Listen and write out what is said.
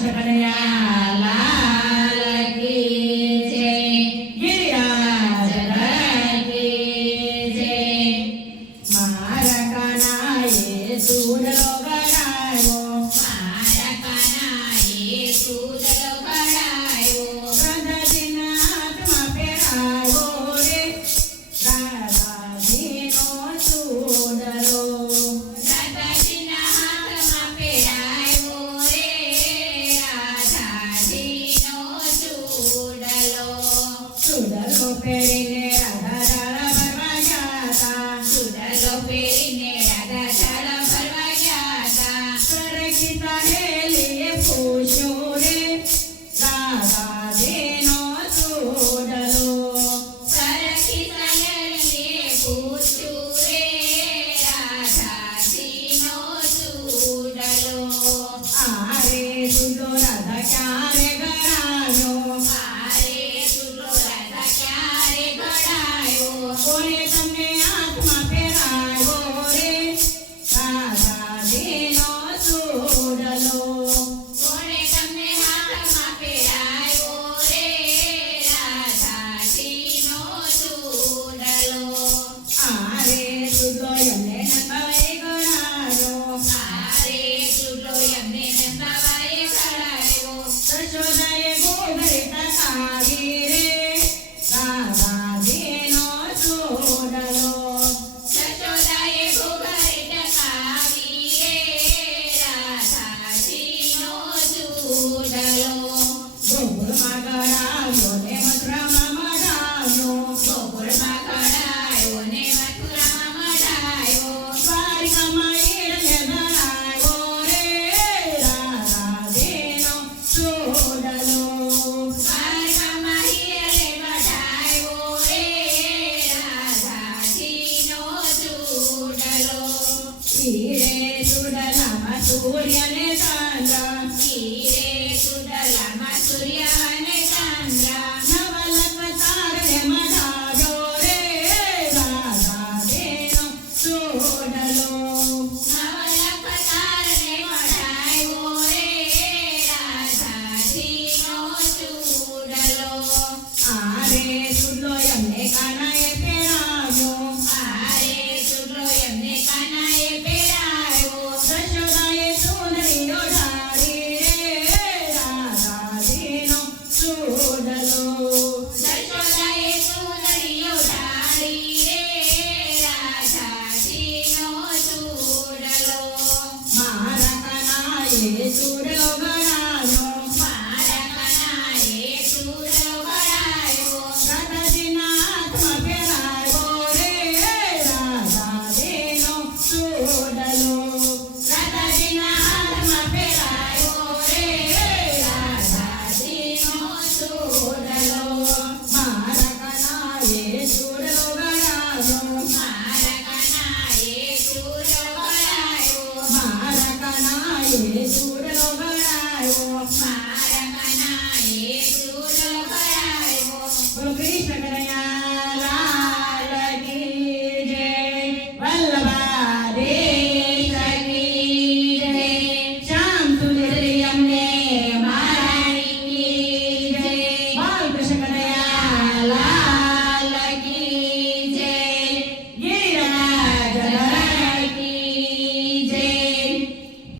Shankaraya. Shri సూర్యనే సాంగా చూడను. કૃષ્ણ કરાયો